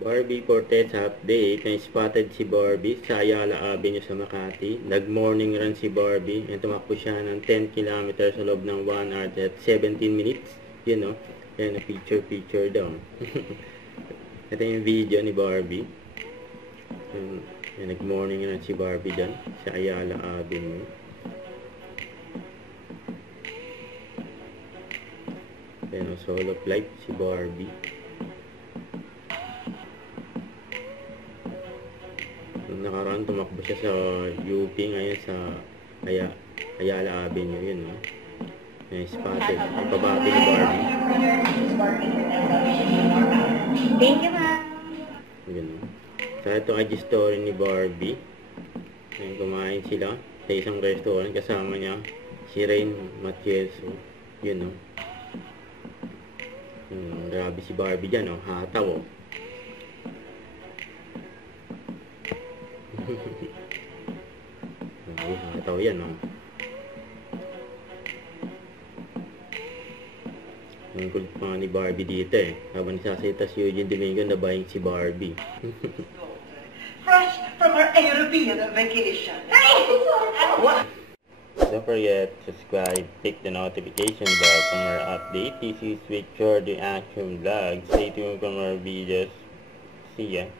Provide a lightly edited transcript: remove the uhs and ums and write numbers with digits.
Barbie Fortes update. Na-spotted si Barbie sa Ayala Avenue sa Makati. Nag-morning run si Barbie. And tumakbo siya ng 10 km sa loob ng 1 hour at 17 minutes. Yun o. Yan, picture daw. Ito yung video ni Barbie. Nag-morning run si Barbie dyan sa Ayala Avenue. Yan o, solo flight si Barbie. Nakaraan tumakbo siya sa UP, ngayon sa Ayala Avenue. Yun no, spotted ipababi ni Barbie. Thank you, ma'am. Yun no. Sa itong IG story ni Barbie, ayun, kumain sila sa isang restaurant, kasama niya si Rain Matielso. Yun no. Grabe si Barbie dyan, no? Hataw, oh. Hataw yan, no? Ang kulit pa ni Barbie dito, eh. Habang nagsasita si Eugene Domingo, nabayang si Barbie. Fresh from our European vacation. What? Don't forget to subscribe, click the notification bell for more updates. This is Victor the Action Vlog. Stay tuned for more videos. See ya.